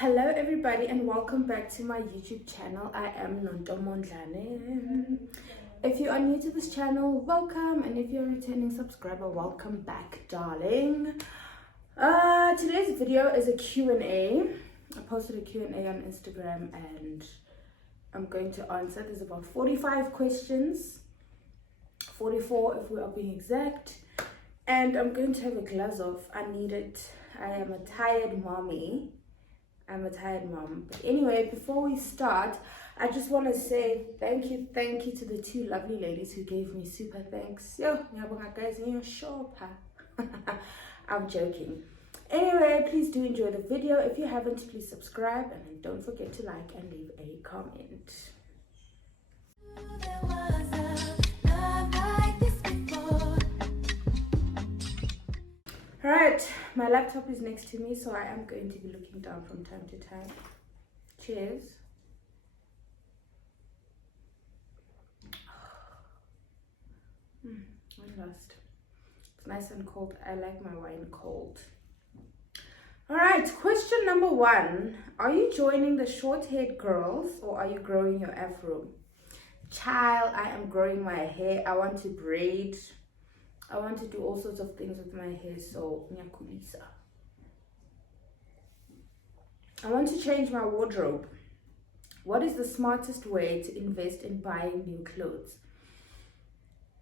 Hello everybody and welcome back to my YouTube channel. I am Nontomondlane. If you are new to this channel, welcome, and if you're a returning subscriber, welcome back, darling. Today's video is a Q&A. I posted a Q&A on Instagram and I'm going to answer. There's about 45 questions, 44 if we are being exact, and I'm going to have a glass of. I need it. I am a tired mommy. I'm a tired mom. But anyway, before we start, I just want to say thank you to the two lovely ladies who gave me super thanks. Yo, guys, you're sure. I'm joking. Anyway, please do enjoy the video. If you haven't, please subscribe and then don't forget to like and leave a comment. Alright, my laptop is next to me, so I am going to be looking down from time to time. Cheers. One last. It's nice and cold. I like my wine cold. Alright, question number 1. Are you joining the short-haired girls or are you growing your afro? Child, I am growing my hair. I want to braid. I want to do all sorts of things with my hair, so nyakulisa. I want to change my wardrobe. What is the smartest way to invest in buying new clothes?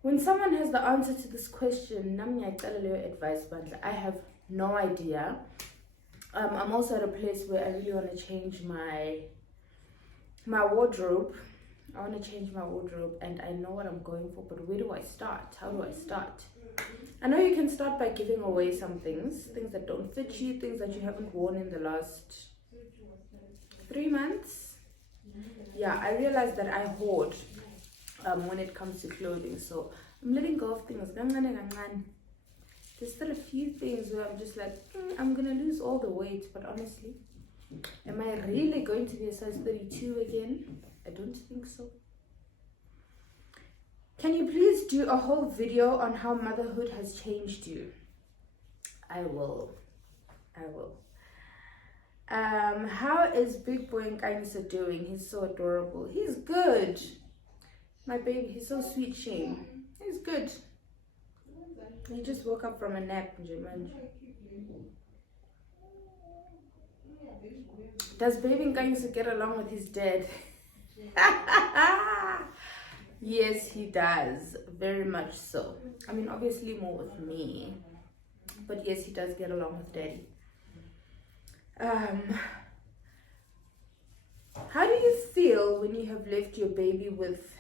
When someone has the answer to this question, advice, but I have no idea. I'm also at a place where I really want to change my wardrobe. I want to change my wardrobe and I know what I'm going for, but where do I start? How do I start? I know you can start by giving away some things that don't fit you, things that you haven't worn in the last 3 months. Yeah, I realized that I hoard when it comes to clothing, so I'm letting go of things. There's still a few things where I'm just like, I'm gonna lose all the weight, but honestly, am I really going to be a size 32 again? I don't think so. Can you please do a whole video on how motherhood has changed you? I will. How is big boy Nkanyisa doing? He's so adorable. He's good. My baby, he's so sweet, Shane. He's good. He just woke up from a nap, Njimanji. Does baby Nkanyisa get along with his dad? Yes, he does, very much so. I mean, obviously more with me, but yes, he does get along with daddy. How do you feel when you have left your baby with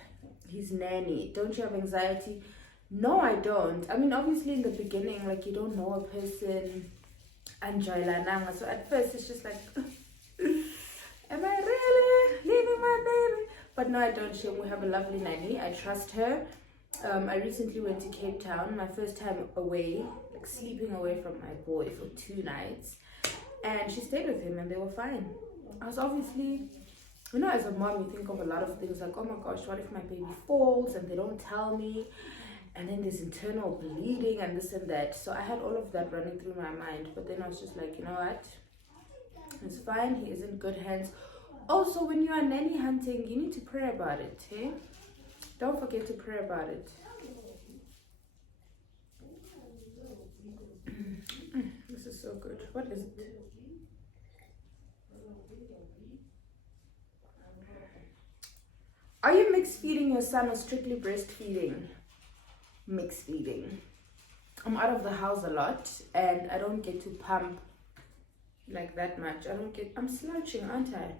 his nanny? Don't you have anxiety? No, I don't. I mean, obviously in the beginning, like, you don't know a person, and so at first it's just like, am I really leaving my baby? But no, I don't, Shem. We have a lovely nanny. I trust her. I recently went to Cape Town, my first time away, like sleeping away from my boy for 2 nights. And she stayed with him and they were fine. I was obviously, you know, as a mom, you think of a lot of things like, oh my gosh, what if my baby falls and they don't tell me? And then there's internal bleeding and this and that. So I had all of that running through my mind. But then I was just like, you know what? It's fine. He is in good hands. Also, when you are nanny hunting, you need to pray about it, hey? Don't forget to pray about it. This is so good. What is it? Are you mixed feeding your son or strictly breastfeeding? Mixed feeding. I'm out of the house a lot and I don't get to pump like that much. I'm slouching, aren't I?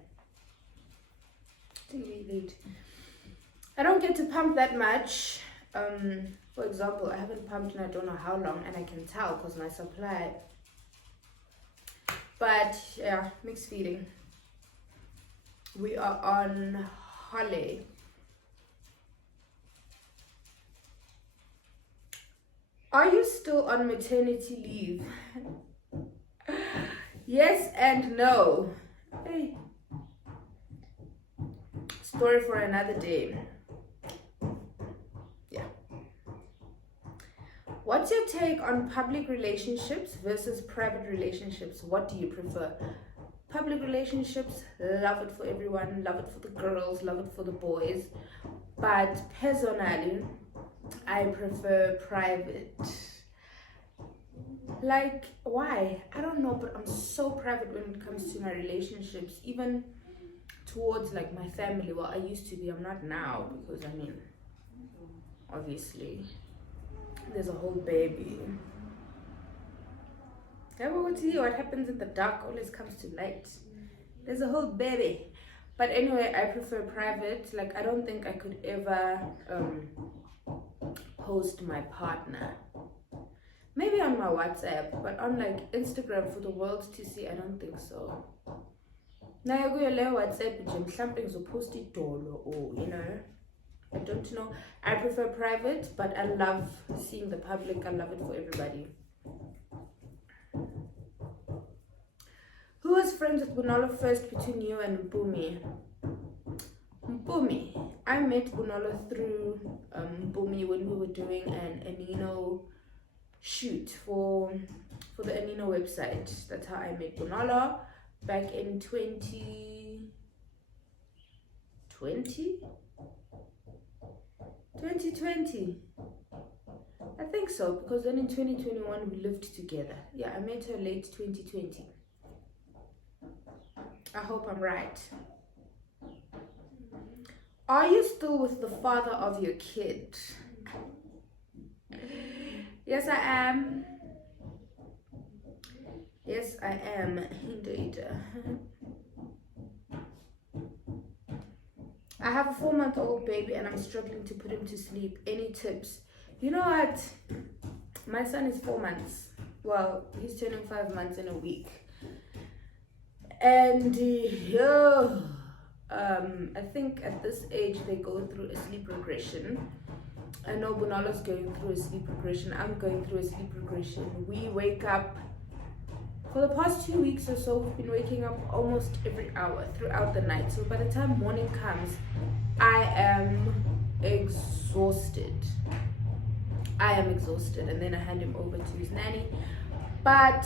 I don't get to pump that much. For example, I haven't pumped in I don't know how long, and I can tell because my supply. But yeah, mixed feeding. We are on Holly. Are you still on maternity leave? Yes and no. Hey. Story for another day. Yeah. What's your take on public relationships versus private relationships? What do you prefer? Public relationships, love it for everyone, love it for the girls, love it for the boys. But personally, I prefer private. Like, why? I don't know, but I'm so private when it comes to my relationships, even towards like my family. Well, I used to be, I'm not now, because I mean, obviously, there's a whole baby. What happens in the dark always comes to light. There's a whole baby. But anyway, I prefer private. Like, I don't think I could ever post my partner. Maybe on my WhatsApp, but on like Instagram for the world to see, I don't think so. Now you go your WhatsApp, something so post it or you know. I don't know. I prefer private, but I love seeing the public. I love it for everybody. Who was friends with Bunolo first between you and Mpumi? Mpumi. I met Bunolo through Mpumi when we were doing an Anino shoot for the Anino website. That's how I met Bunolo back in 2020. 2020. I think so, because then in 2021 we lived together. Yeah, I met her late 2020. I hope I'm right. Are you still with the father of your kid? Yes, I am. Yes, I am, indeed. I have a 4-month-old baby and I'm struggling to put him to sleep. Any tips? You know what? My son is 4 months. Well, he's turning 5 months in a week. And I think at this age they go through a sleep regression. I know Bunalo's going through a sleep regression. I'm going through a sleep regression. We wake up, for the past 2 weeks or so, we've been waking up almost every hour throughout the night. So by the time morning comes, I am exhausted. And then I hand him over to his nanny. But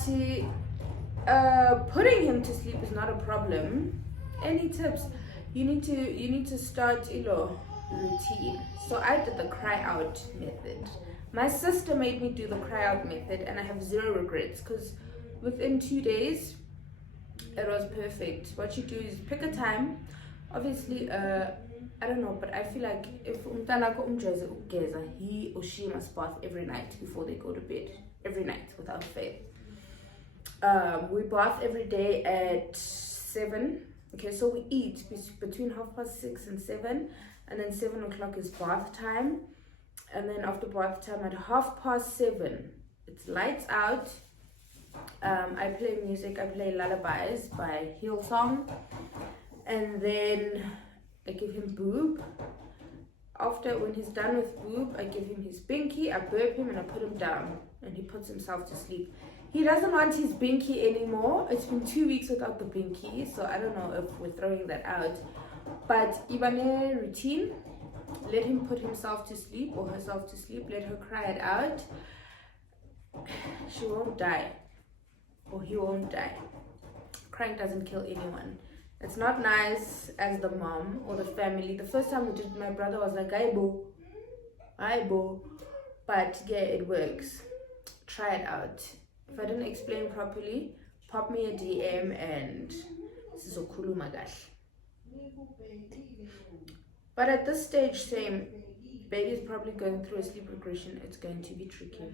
putting him to sleep is not a problem. Any tips? You need to start routine. So I did the cry out method. My sister made me do the cry out method, and I have zero regrets because within 2 days it was perfect. What you do is pick a time. Obviously, I don't know, but I feel like if he or she must bath every night before they go to bed. Every night, without fail. We bath every day at 7. Okay, so we eat between 6:30 and 7, and then 7 o'clock is bath time. And then after bath time at 7:30, it's lights out. I play music. I play lullabies by Hillsong, and then I give him boob. After, when he's done with boob, I give him his binky, I burp him, and I put him down, and he puts himself to sleep. He doesn't want his binky anymore. It's been 2 weeks without the binky, so I don't know if we're throwing that out. But Ibane routine, let him put himself to sleep or herself to sleep, let her cry it out. She won't die, or he won't die. Crying doesn't kill anyone. It's not nice as the mom or the family. The first time we did, my brother was like, Aibo. But yeah, it works. Try it out. If I didn't explain properly, pop me a DM and sizokhuluma kahle. But at this stage, same. Baby's probably going through a sleep regression. It's going to be tricky.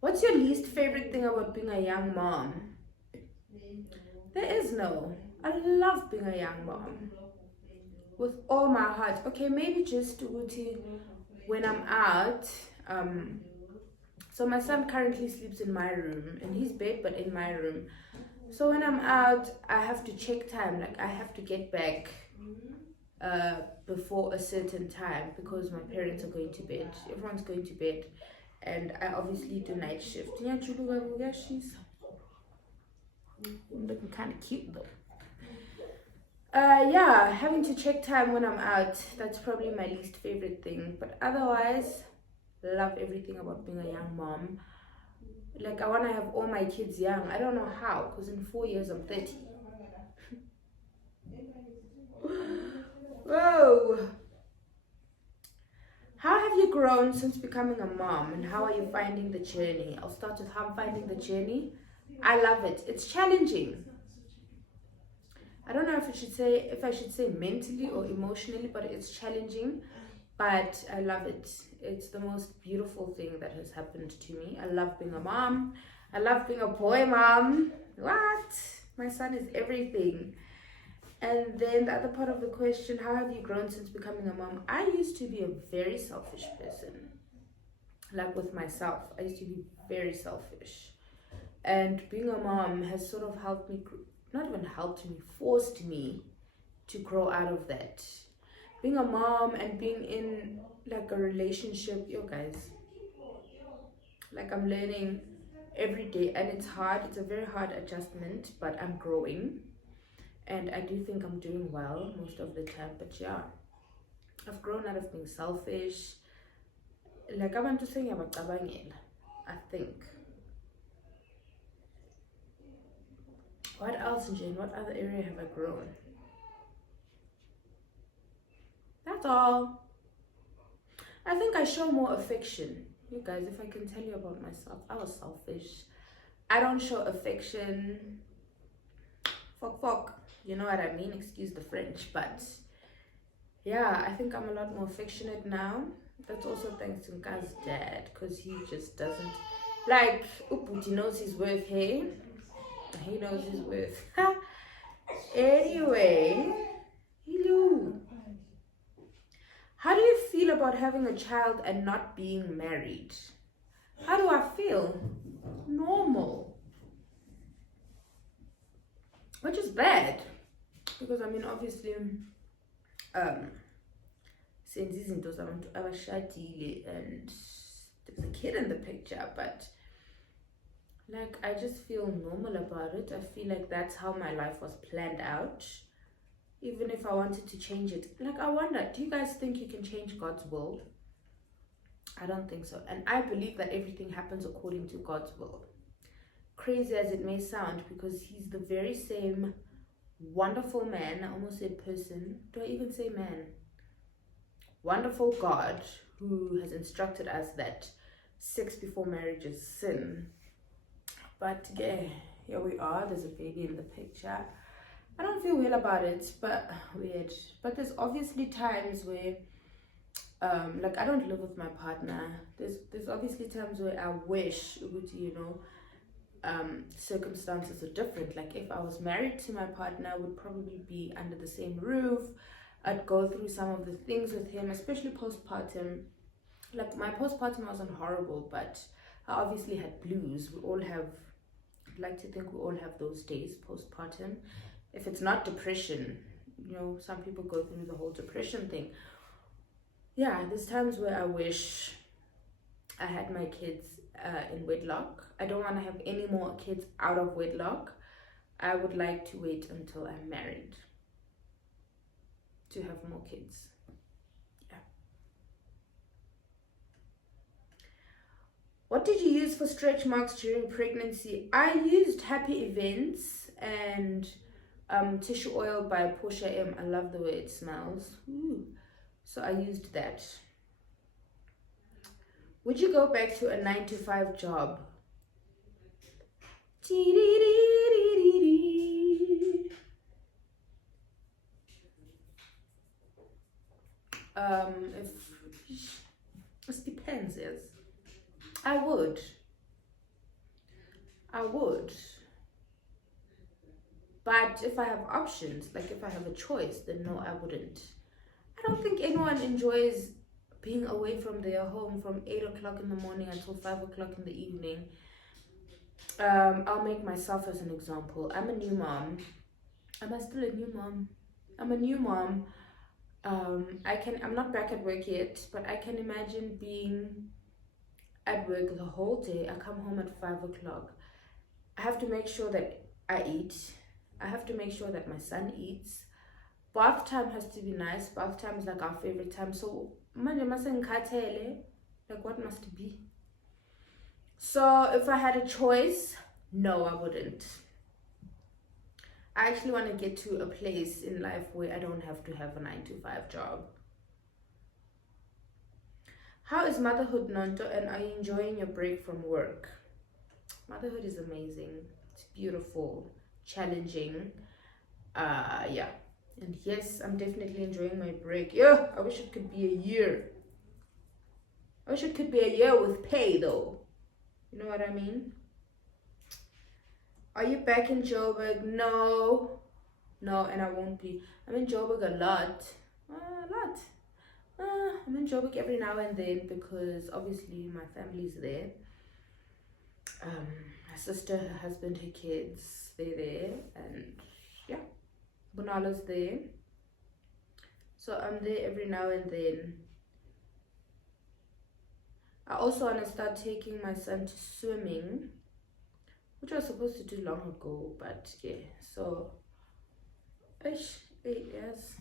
What's your least favorite thing about being a young mom? There is no. I love being a young mom with all my heart. Okay, maybe just when I'm out. So my son currently sleeps in my room, in his bed, but in my room. So when I'm out, I have to check time. Like, I have to get back before a certain time because my parents are going to bed. Everyone's going to bed, and I obviously do night shift. She's looking kind of cute though. Yeah, having to check time when I'm out, that's probably my least favorite thing. But otherwise, love everything about being a young mom. Like, I want to have all my kids young. I don't know how, because in 4 years I'm 30. Whoa! How have you grown since becoming a mom, and how are you finding the journey? I'll start with how I'm finding the journey. I love it. It's challenging. I don't know if I should say mentally or emotionally, but it's challenging. But I love it. It's the most beautiful thing that has happened to me. I love being a mom. I love being a boy mom. What? My son is everything. And then the other part of the question, how have you grown since becoming a mom? I used to be a very selfish person. Like with myself, I used to be very selfish. And being a mom has sort of helped me, not even helped me, forced me to grow out of that. Being a mom and being in like a relationship, yo guys, like I'm learning every day, and it's hard. It's a very hard adjustment, but I'm growing. And I do think I'm doing well most of the time. But yeah, I've grown out of being selfish. Like, I'm just saying, I think. What else, Jane? What other area have I grown? That's all. I think I show more affection. You guys, if I can tell you about myself, I was selfish. I don't show affection. Fuck. You know what I mean? Excuse the French, but yeah, I think I'm a lot more affectionate now. That's also thanks to Nka's dad, because he just doesn't like. He knows his worth. Hey, he knows his worth. Anyway, hello. How do you feel about having a child and not being married? How do I feel? Normal. Which is bad. Because I mean, obviously, since izinto zabantu abashadile and there's a kid in the picture, but like, I just feel normal about it. I feel like that's how my life was planned out. Even if I wanted to change it, like, I wonder, do you guys think you can change God's will? I don't think so. And I believe that everything happens according to God's will. Crazy as it may sound, because he's the very same wonderful man, I almost said person, do I even say man? Wonderful God who has instructed us that sex before marriage is sin. But yeah, here we are, there's a baby in the picture. I don't feel well about it, but weird. But there's obviously times where like, I don't live with my partner. There's obviously times where I wish, you know, circumstances are different. Like, if I was married to my partner, I would probably be under the same roof. I'd go through some of the things with him, especially postpartum. Like, my postpartum wasn't horrible, but I obviously had blues. We all have, I'd like to think we all have those days postpartum. If it's not depression, you know, some people go through the whole depression thing. Yeah, there's times where I wish I had my kids in wedlock. I don't want to have any more kids out of wedlock. I would like to wait until I'm married to have more kids. Yeah. What did you use for stretch marks during pregnancy? I used Happy Events and tissue oil by Portia M. I love the way it smells. Ooh. So I used that. Would you go back to a 9-to-5 job? It depends, yes. I would. But if I have options, like if I have a choice, then no, I wouldn't. I don't think anyone enjoys being away from their home from 8 o'clock in the morning until 5 o'clock in the evening. I'll make myself as an example. I'm a new mom. Am I still a new mom? I'm a new mom. I'm not back at work yet, but I can imagine being at work the whole day. I come home at 5 o'clock. I have to make sure that I eat. I have to make sure that my son eats. Bath time has to be nice. Bath time is like our favorite time. So, like, what must it be? So if I had a choice, no, I wouldn't. I actually want to get to a place in life where I don't have to have a 9 to 5 job. How is motherhood, Nonto, and are you enjoying your break from work? Motherhood is amazing. It's beautiful, challenging. Yeah. And yes, I'm definitely enjoying my break. Yeah, I wish it could be a year. I wish it could be a year with pay though. You know what I mean? Are you back in Joburg? No. No, and I won't be. I'm in Joburg a lot. I'm in Joburg every now and then because obviously my family's there. My sister, her husband, her kids, they're there. And yeah, Bonala's there. So I'm there every now and then. I also want to start taking my son to swimming, which I was supposed to do long ago, but yeah, so 8 years.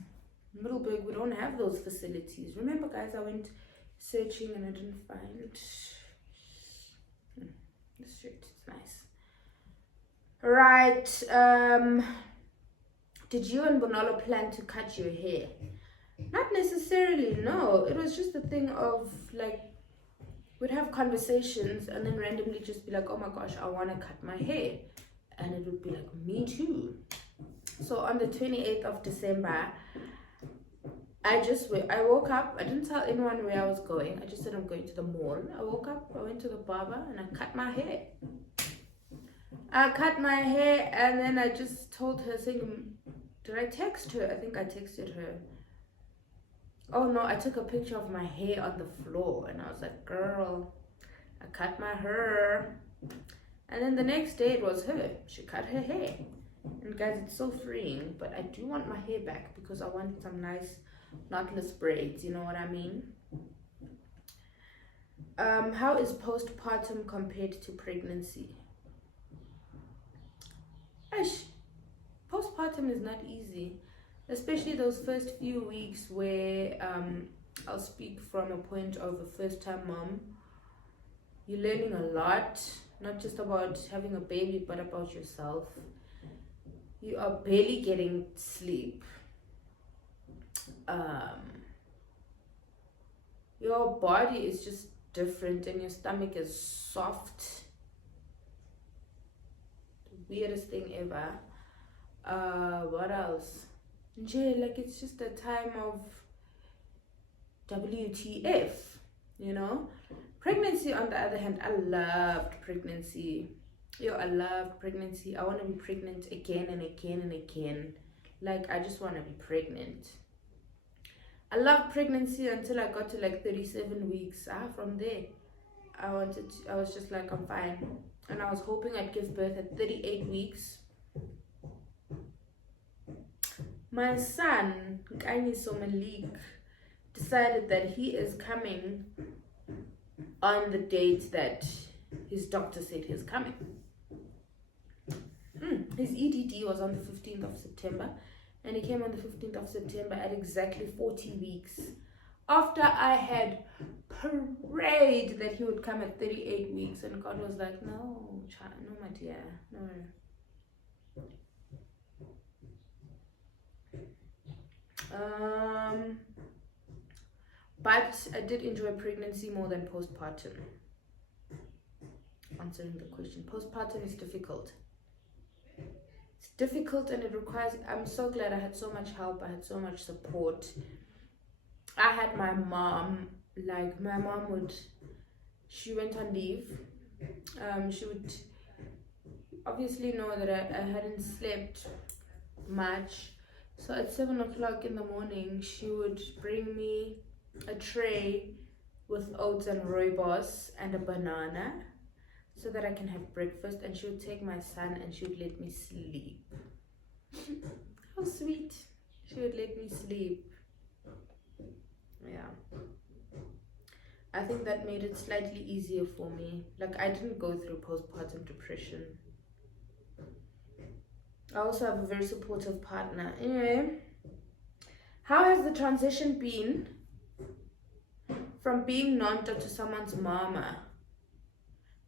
Middleburg, we don't have those facilities. Remember, guys, I went searching and I didn't find this shirt. It's nice. Right. Did you and Bonolo plan to cut your hair? Not necessarily, no. It was just a thing of like, we'd have conversations and then randomly just be like, oh my gosh, I want to cut my hair. And it would be like, me too. So on the 28th of December, I woke up, I didn't tell anyone where I was going. I just said I'm going to the mall. I woke up, I went to the barber and I cut my hair. And then I just told her, saying, did I text her? I think I texted her. Oh no, I took a picture of my hair on the floor and I was like, girl, I cut my hair. And then the next day it was her. She cut her hair. And guys, it's so freeing, but I do want my hair back because I want some nice knotless braids, you know what I mean? How is postpartum compared to pregnancy? Postpartum is not easy, especially those first few weeks where I'll speak from a point of a first-time mom. You're learning a lot, not just about having a baby, but about yourself. You are barely getting sleep. Your body is just different and your stomach is soft. The weirdest thing ever. What else? Like it's just a time of WTF, you know? Pregnancy, on the other hand, I loved pregnancy. I loved pregnancy. I want to be pregnant again and again and again. Like, I just want to be pregnant. I loved pregnancy until I got to like 37 weeks. From there, I was just like, I'm fine. And I was hoping I'd give birth at 38 weeks. My son, Kanye Somalik, decided that he is coming on the date that his doctor said he's coming. His EDD was on the 15th of September, and he came on the 15th of September at exactly 40 weeks. After I had prayed that he would come at 38 weeks, and God was like, no, child, no, my dear, no. But I did enjoy pregnancy more than postpartum. Answering the question, postpartum is difficult. It's difficult and it requires, I'm so glad I had so much help, I had so much support. I had my mom, she went on leave. She would obviously know that I hadn't slept much. So at 7 o'clock in the morning, she would bring me a tray with oats and rooibos and a banana so that I can have breakfast, and she would take my son and she would let me sleep. How sweet. She would let me sleep. Yeah. I think that made it slightly easier for me. Like, I didn't go through postpartum depression. I also have a very supportive partner. Anyway, how has the transition been from being Nonto to someone's mama?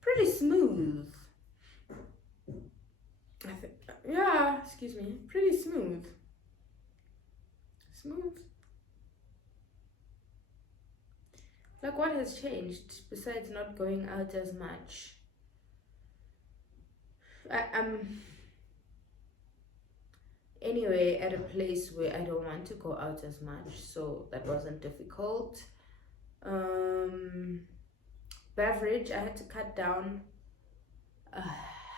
Pretty smooth. Yeah, excuse me. Pretty smooth. Smooth. Like, what has changed besides not going out as much? I'm anyway at a place where I don't want to go out as much, so that wasn't difficult. Beverage, I had to cut down a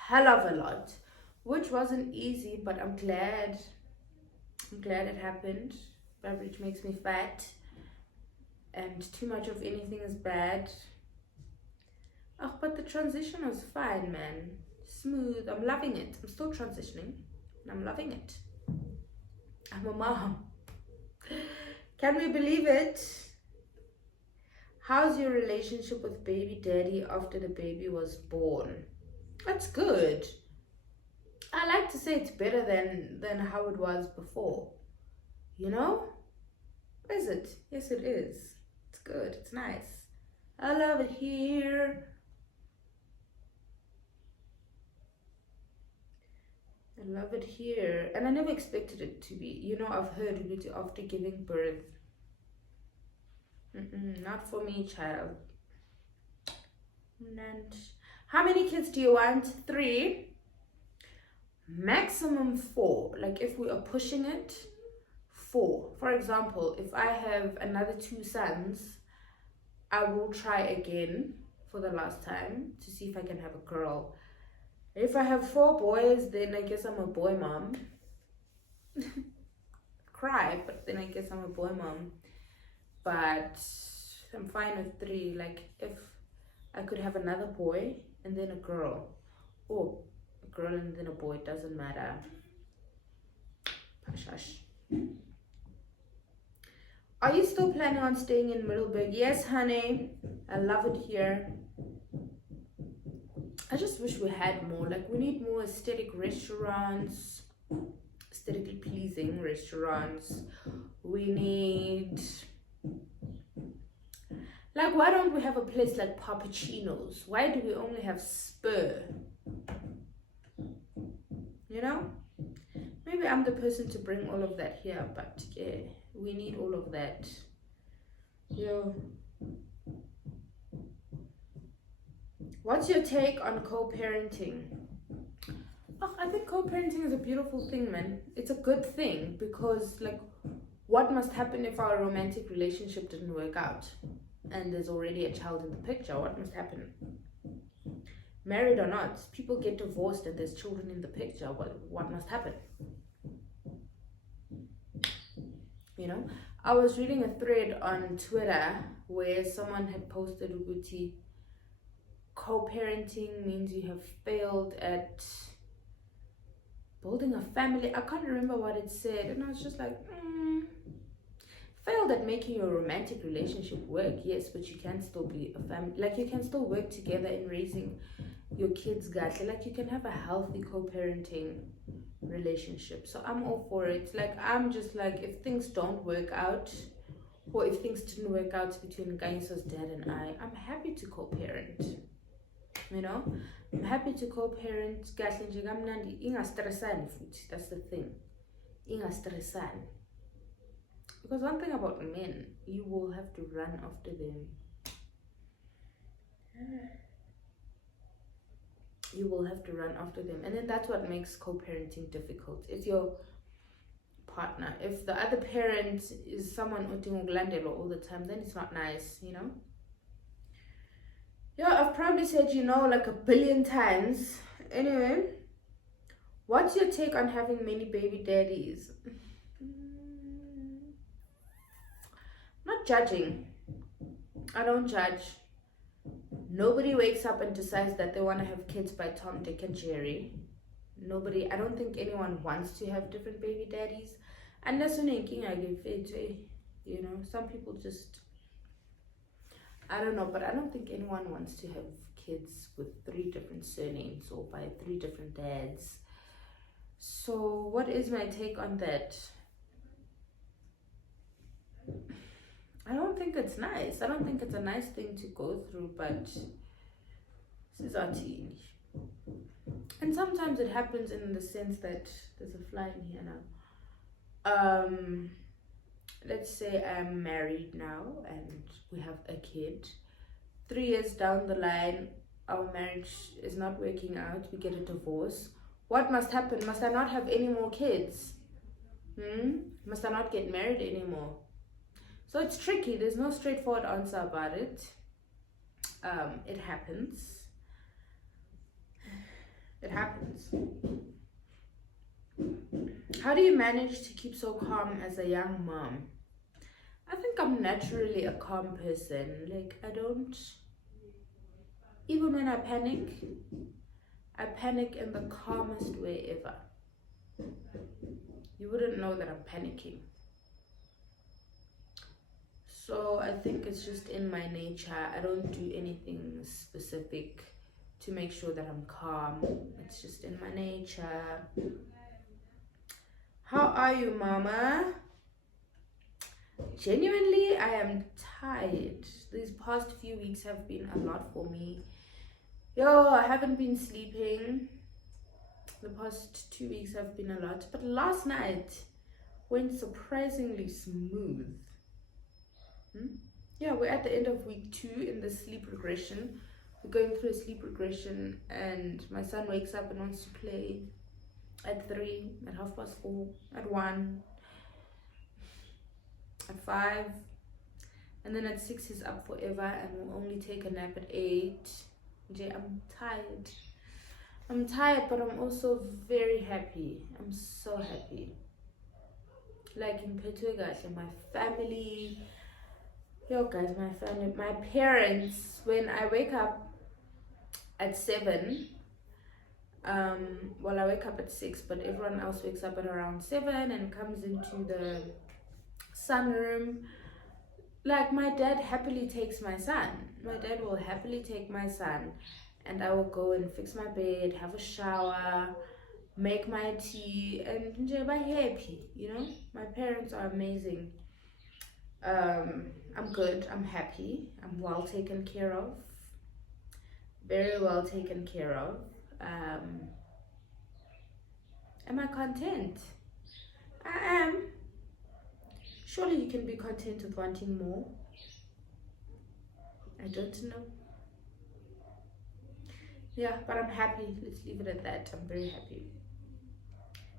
hell of a lot, which wasn't easy, but I'm glad it happened. Beverage makes me fat, and too much of anything is bad. Oh, but the transition was fine, man. Smooth. I'm loving it. I'm still transitioning, and I'm loving it. I'm a mom. Can we believe it? How's your relationship with baby daddy after the baby was born? That's good. I like to say it's better than how it was before. You know? Is it? Yes, it is. It's good. It's nice. I love it here. I love it here. And I never expected it to be. You know, I've heard it after giving birth. Not for me, child. And how many kids do you want? 3. Maximum 4. Like, if we are pushing it, 4. For example, if I have another 2 sons, I will try again for the last time to see if I can have a girl. If I have 4 boys, then I guess I'm a boy mom. Cry, but then I guess I'm a boy mom. But I'm fine with 3. Like, if I could have another boy and then a girl, or a girl and then a boy, it doesn't matter. Pashash. Are you still planning on staying in Middelburg? Yes, honey. I love it here. I just wish we had more. Like, we need more aesthetic restaurants, aesthetically pleasing restaurants. We need... Like, why don't we have a place like Pappuccino's? Why do we only have Spur? You know? Maybe I'm the person to bring all of that here, but yeah, we need all of that. Yo. What's your take on co-parenting? Oh, I think co-parenting is a beautiful thing, man. It's a good thing because, like, what must happen if our romantic relationship didn't work out and there's already a child in the picture? What must happen? Married or not, people get divorced and there's children in the picture. What must happen? You know, I was reading a thread on Twitter where someone had posted Uguti, co-parenting means you have failed at building a family. I can't remember what it said, and I was just like, failed at making your romantic relationship work. Yes, but you can still be a family. Like, you can still work together in raising your kids, guys. Like, you can have a healthy co-parenting relationship. So I'm all for it. Like, I'm just like, if things don't work out, or if things didn't work out between Kaiso's dad and I'm happy to co-parent. You know, I'm happy to co-parent. That's the thing. Because one thing about men, you will have to run after them. You will have to run after them. And then that's what makes co-parenting difficult. If your partner, if the other parent is someone all the time, then it's not nice, you know? Yeah, I've probably said, you know, like 1 billion times. Anyway, what's your take on having many baby daddies? Not judging. I don't judge. Nobody wakes up and decides that they want to have kids by Tom, Dick, and Jerry. Nobody. I don't think anyone wants to have different baby daddies. Unless you're thinking, I give it, you know, some people just, I don't know, but I don't think anyone wants to have kids with 3 different surnames or by 3 different dads. So what is my take on that? I don't think it's nice. I don't think it's a nice thing to go through, but Sizatini. And sometimes it happens in the sense that there's a fly in here now. Let's say I'm married now and we have a kid. 3 years down the line, our marriage is not working out, we get a divorce. What must happen? Must I not have any more kids? Must I not get married anymore? So it's tricky. There's no straightforward answer about it. It happens. It happens. How do you manage to keep so calm as a young mom? I think I'm naturally a calm person. Like, I don't, even when I panic in the calmest way ever. You wouldn't know that I'm panicking. So I think it's just in my nature. I don't do anything specific to make sure that I'm calm. It's just in my nature. How are you, mama? Genuinely, I am tired. These past few weeks have been a lot for me. I haven't been sleeping. The past 2 weeks have been a lot. But last night went surprisingly smooth. Yeah, we're at the end of week 2 in the sleep regression. We're going through a sleep regression, and my son wakes up and wants to play at 3, at 4:30, at 1, at 5, and then at 6 he's up forever and will only take a nap at 8. I'm tired, but I'm also very happy. I'm so happy. Like in Petugas and my family. Guys, my family, my parents, when I wake up at 7, I wake up at 6, but everyone else wakes up at around 7 and comes into the sunroom. Like, my dad happily takes my son. My dad will happily take my son, and I will go and fix my bed, have a shower, make my tea, and enjoy my happy, My parents are amazing. I'm good, I'm happy, I'm well taken care of, very well taken care of. Am I content? I am. Surely you can be content with wanting more. I don't know. Yeah, but I'm happy. Let's leave it at that. I'm very happy.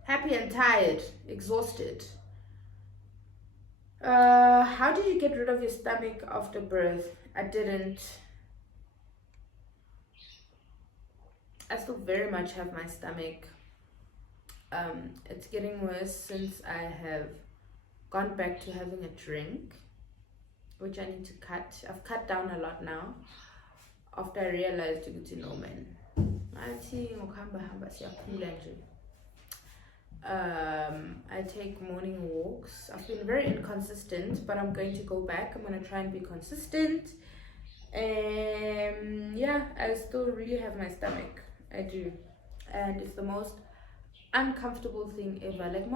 Happy and tired, exhausted. How did you get rid of your stomach after birth? I didn't. I still very much have my stomach. It's getting worse since I have gone back to having a drink, which I need to cut. I've cut down a lot now after I realized I take morning walks. I've been very inconsistent, but I'm going to go back. I'm going to try and be consistent. I still really have my stomach. I do. And it's the most uncomfortable thing ever. Like,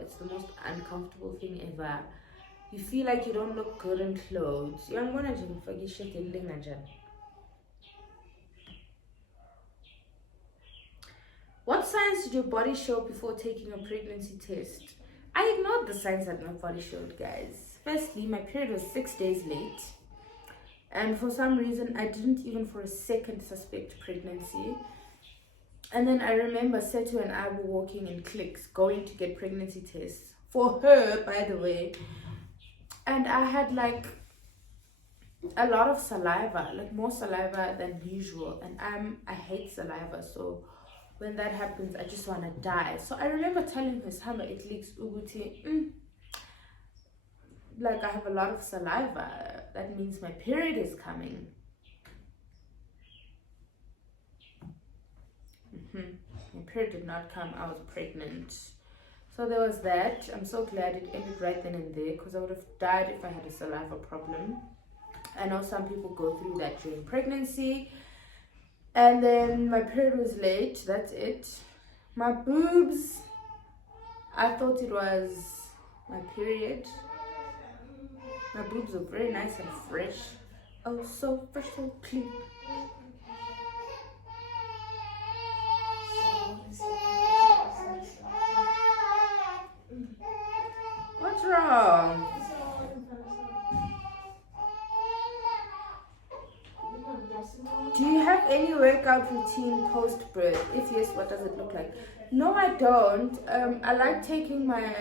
it's the most uncomfortable thing ever. You feel like you don't look good in clothes. What signs did your body show before taking a pregnancy test? I ignored the signs that my body showed, guys. Firstly, my period was 6 days late. And for some reason, I didn't even for a second suspect pregnancy. And then I remember Setu and I were walking in Clicks, going to get pregnancy tests. For her, by the way. And I had like a lot of saliva, like more saliva than usual. And I hate saliva, so when that happens, I just want to die. So I remember telling her, Samba, it leaks uguti. Like, I have a lot of saliva. That means my period is coming. My period did not come. I was pregnant. So there was that. I'm so glad it ended right then and there, because I would have died if I had a saliva problem. I know some people go through that during pregnancy. And then my period was late. That's it. My boobs, I thought it was my period. My boobs are very nice and fresh. Oh, so fresh, so clean. Oh. Do you have any workout routine post-birth? If yes, what does it look like? No, I don't. I like taking my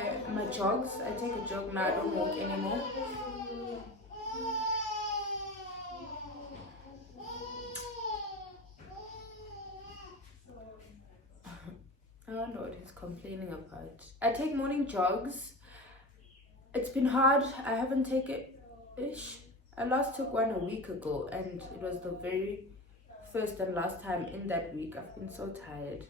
jogs. I take a jog now. I don't walk anymore. I don't know what he's complaining about. I take morning jogs. It's been hard. I haven't taken ish. I last took one a week ago, and it was the very first and last time in that week. I've been so tired.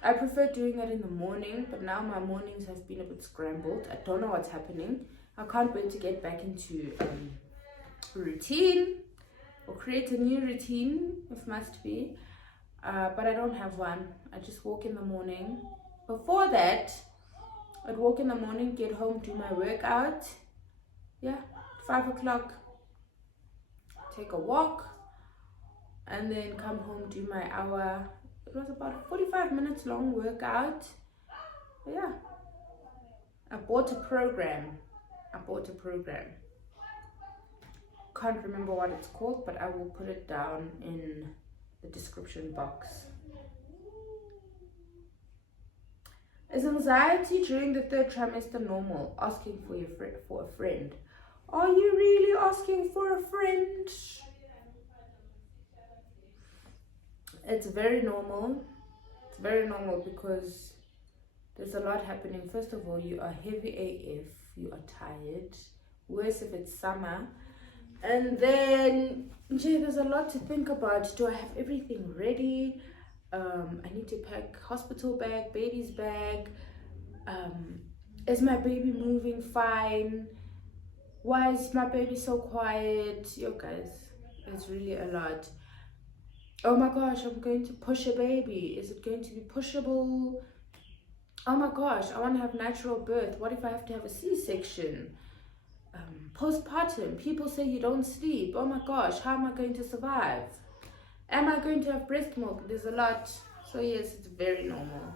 I prefer doing it in the morning, but now my mornings have been a bit scrambled. I don't know what's happening. I can't wait to get back into routine or create a new routine if must be. But I don't have one. I just walk in the morning. Before that, I'd walk in the morning, get home, do my workout. Yeah, 5 o'clock, take a walk, and then come home, do my hour. It was about a 45 minutes long workout. But yeah, I bought a program. Can't remember what it's called, but I will put it down in the description box. Is anxiety during the 3rd trimester normal? Asking for a friend. Are you really asking for a friend? It's very normal. It's very normal because there's a lot happening. First of all, you are heavy AF. You are tired. Worse if it's summer. And then, there's a lot to think about. Do I have everything ready? I need to pack hospital bag, baby's bag. Is my baby moving fine? Why is my baby so quiet? Yo guys, it's really a lot. Oh my gosh, I'm going to push a baby. Is it going to be pushable? Oh my gosh, I want to have natural birth. What if I have to have a C-section? Postpartum, people say you don't sleep. Oh my gosh, how am I going to survive? Am I going to have breast milk? There's a lot. So yes, it's very normal.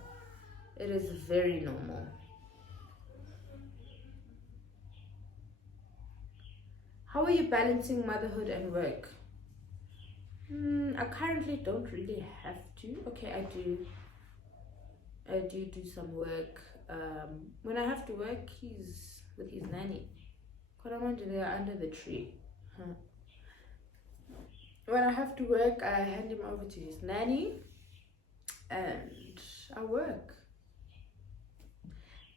It is very normal. How are you balancing motherhood and work? I currently don't really have to. Okay, I do some work. When I have to work, he's with his nanny. They are under the tree. When I have to work, I hand him over to his nanny and I work.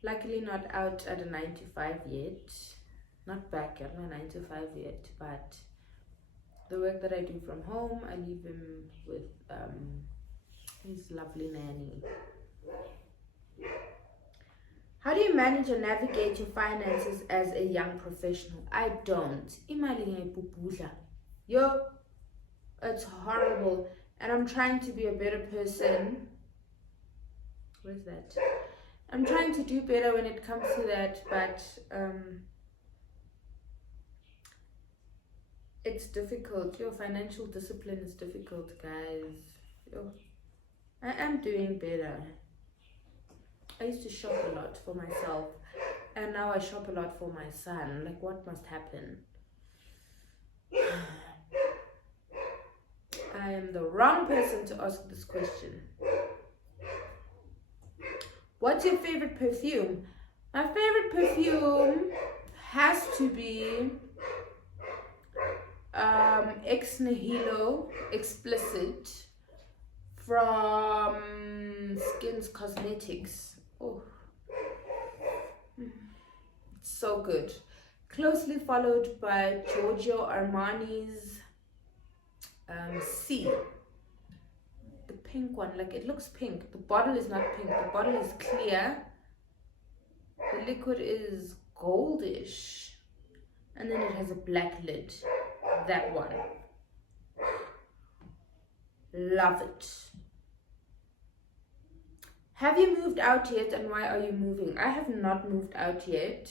Luckily not out at a 9 to 5 yet. Not back at my 9 to 5 yet, but the work that I do from home, I leave him with his lovely nanny. How do you manage and navigate your finances as a young professional? I don't. Yo, it's horrible. And I'm trying to be a better person. Where's that? I'm trying to do better when it comes to that, but it's difficult. Your financial discipline is difficult, guys. Yo, I am doing better. I used to shop a lot for myself, and now I shop a lot for my son. Like, what must happen? I am the wrong person to ask this question. What's your favorite perfume? My favorite perfume has to be Ex Nihilo Explicit from Skins Cosmetics. Oh, it's so good. Closely followed by Giorgio Armani's C. The pink one, like it looks pink. The bottle is not pink, the bottle is clear. The liquid is goldish. And then it has a black lid. That one. Love it. Have you moved out yet, and why are you moving? I have not moved out yet.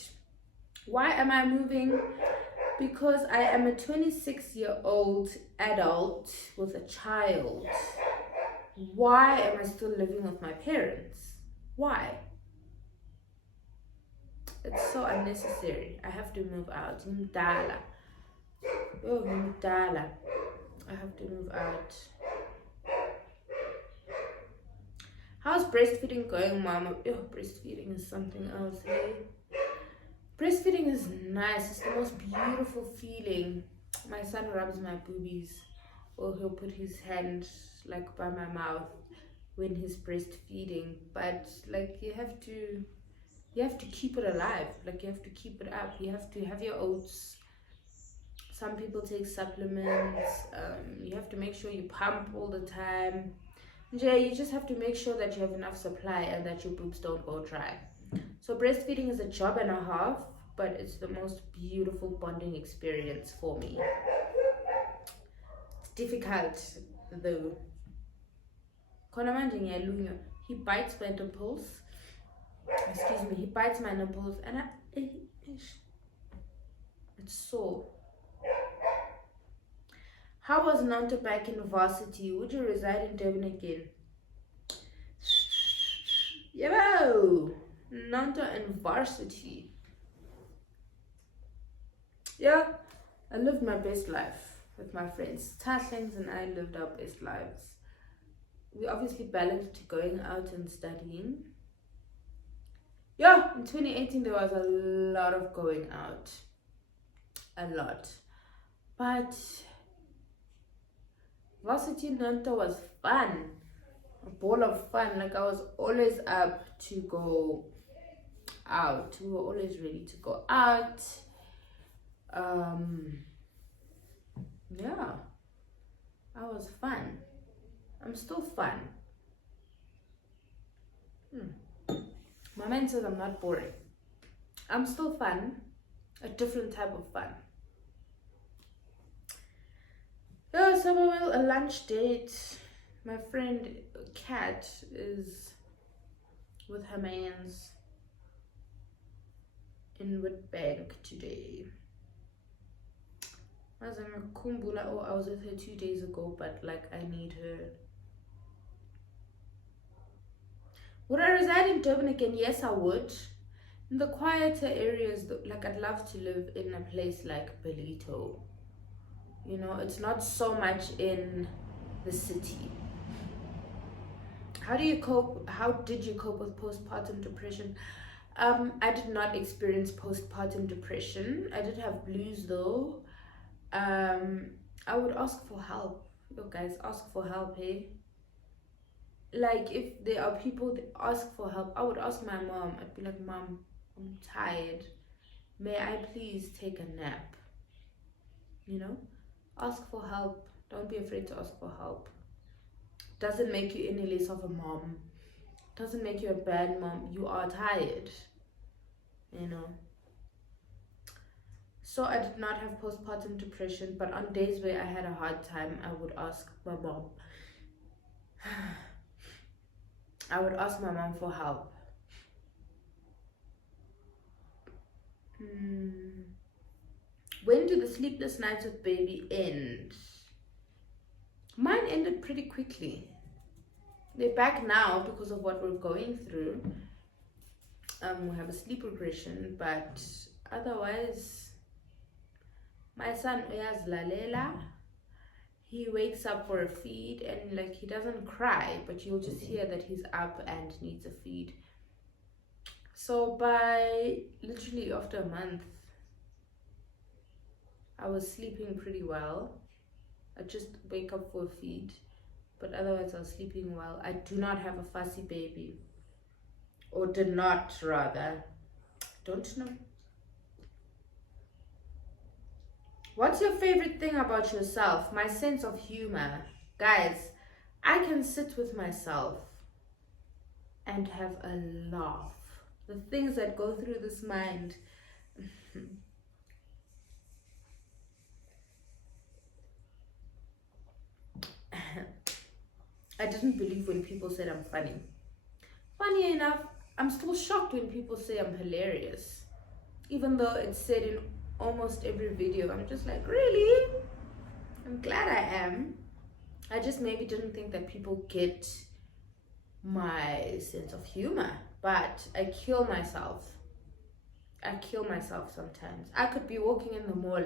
Why am I moving? Because I am a 26-year-old adult with a child. Why am I still living with my parents? Why? It's so unnecessary. I have to move out. Ngimdala. Oh, ngimdala. I have to move out. How's breastfeeding going, Mama? Oh, breastfeeding is something else, hey? Breastfeeding is nice. It's the most beautiful feeling. My son rubs my boobies, or he'll put his hand like by my mouth when he's breastfeeding. But like you have to keep it alive. Like you have to keep it up. You have to have your oats. Some people take supplements. You have to make sure you pump all the time. Yeah, you just have to make sure that you have enough supply and that your boobs don't go dry. So breastfeeding is a job and a half, but it's the most beautiful bonding experience for me. It's difficult though. He bites my nipples. Excuse me, he bites my nipples and it's sore. How was Nanto back in varsity? Would you reside in Durban again? Yo, Nanto in varsity. Yeah, I lived my best life with my friends. Tatlings and I lived our best lives. We obviously balanced going out and studying. Yeah, in 2018 there was a lot of going out. A lot. But varsity Nanto was fun. A ball of fun. Like I was always up to go out. We were always ready to go out. Yeah. I was fun. I'm still fun. My man says I'm not boring. I'm still fun. A different type of fun. Yeah, so a lunch date. My friend Kat is with her mans in Witbank today. I was in Kumbula, I was with her 2 days ago, but like I need her. Would I reside in Durban again? Yes, I would. In the quieter areas, like I'd love to live in a place like Belito. You know, it's not so much in the city. How did you cope with postpartum depression? I did not experience postpartum depression. I did have blues though. I would ask for help. Look guys, ask for help, hey? Like if there are people that ask for help, I would ask my mom. I'd be like, Mom, I'm tired. May I please take a nap? You know? Ask for help. Don't be afraid to ask for help. Doesn't make you any less of a mom. Doesn't make you a bad mom. You are tired. You know? So I did not have postpartum depression, but on days where I had a hard time, I would ask my mom. I would ask my mom for help. When do the sleepless nights with baby end? Mine ended pretty quickly. They're back now because of what we're going through. We have a sleep regression, but otherwise, my son uyazlalela. He wakes up for a feed and like he doesn't cry, but you'll just hear that he's up and needs a feed. So by literally after a month, I was sleeping pretty well. I just wake up for a feed, but otherwise I was sleeping well. I do not have a fussy baby, or did not rather. Don't know. What's your favorite thing about yourself? My sense of humor. Guys, I can sit with myself and have a laugh. The things that go through this mind. I didn't believe when people said I'm funny. Funny enough, I'm still shocked when people say I'm hilarious. Even though it's said in almost every video, I'm just like, really? I'm glad I am. I just maybe didn't think that people get my sense of humor, but I kill myself. I kill myself sometimes. I could be walking in the mall.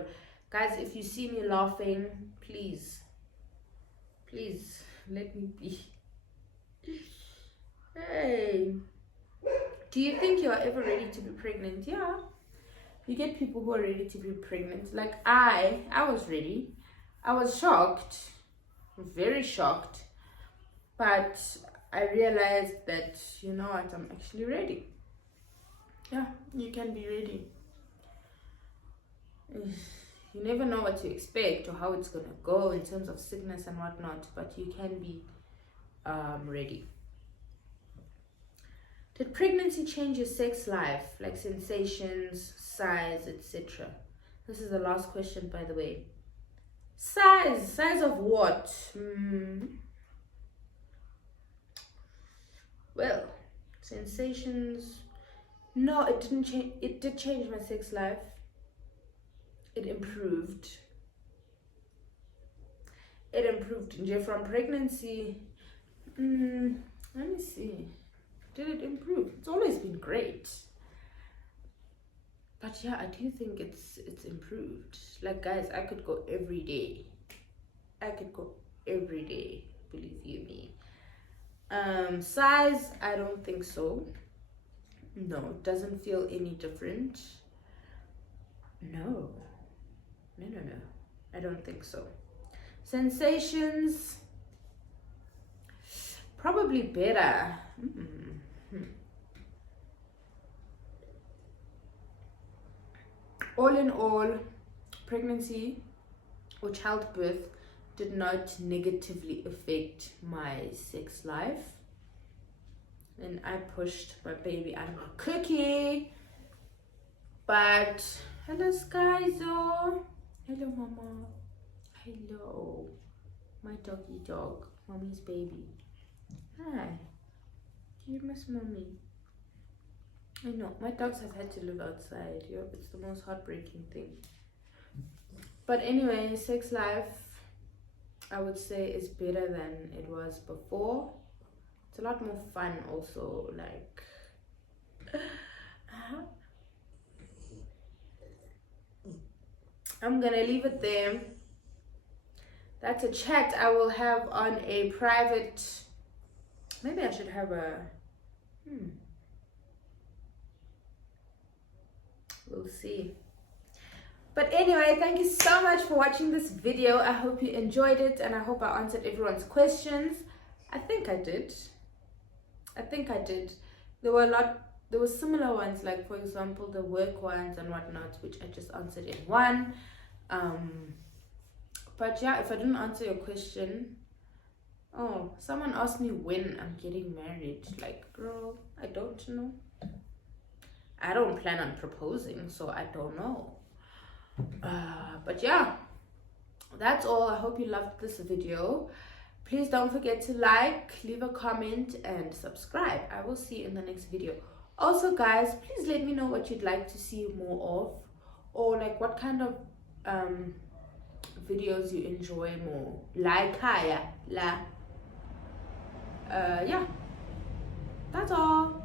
Guys, if you see me laughing, please let me be. Hey, do you think you're ever ready to be pregnant? Yeah, you get people who are ready to be pregnant. Like I was ready. I was shocked, very shocked, but I realized that, you know what, I'm actually ready. Yeah, you can be ready. You never know what to expect or how it's gonna go in terms of sickness and whatnot, but you can be ready. Did pregnancy change your sex life, like sensations, size, etc.? This is the last question, by the way. Size of what? Well, sensations. No, it didn't change. It did change my sex life. It improved. It improved. From pregnancy. Let me see. Did it improve? It's always been great. But yeah, I do think it's improved. Like guys, I could go every day. Believe you me. Size, I don't think so. No, it doesn't feel any different. No. I don't think so. Sensations, probably better. All in all, pregnancy or childbirth did not negatively affect my sex life. And I pushed my baby out of a cookie. But hello Skyzo. Hello mama. Hello. My doggy dog. Mommy's baby. Hi. Do you miss mommy? I know. My dogs have had to live outside. It's the most heartbreaking thing. But anyway, sex life, I would say, is better than it was before. It's a lot more fun also, like I'm gonna leave it there. That's a chat I will have on a private. Maybe I should have a we'll see. But anyway, thank you so much for watching this video. I hope you enjoyed it and I hope I answered everyone's questions. I think I did. There were similar ones, like for example the work ones and whatnot, which I just answered in one. But yeah, if I didn't answer your question, oh, someone asked me when I'm getting married. Like, girl, I don't know. I don't plan on proposing, so I don't know. But yeah, that's all. I hope you loved this video. Please don't forget to like, leave a comment, and subscribe. I will see you in the next video. Also, guys, please let me know what you'd like to see more of, or like what kind of videos you enjoy more. Yeah, that's all.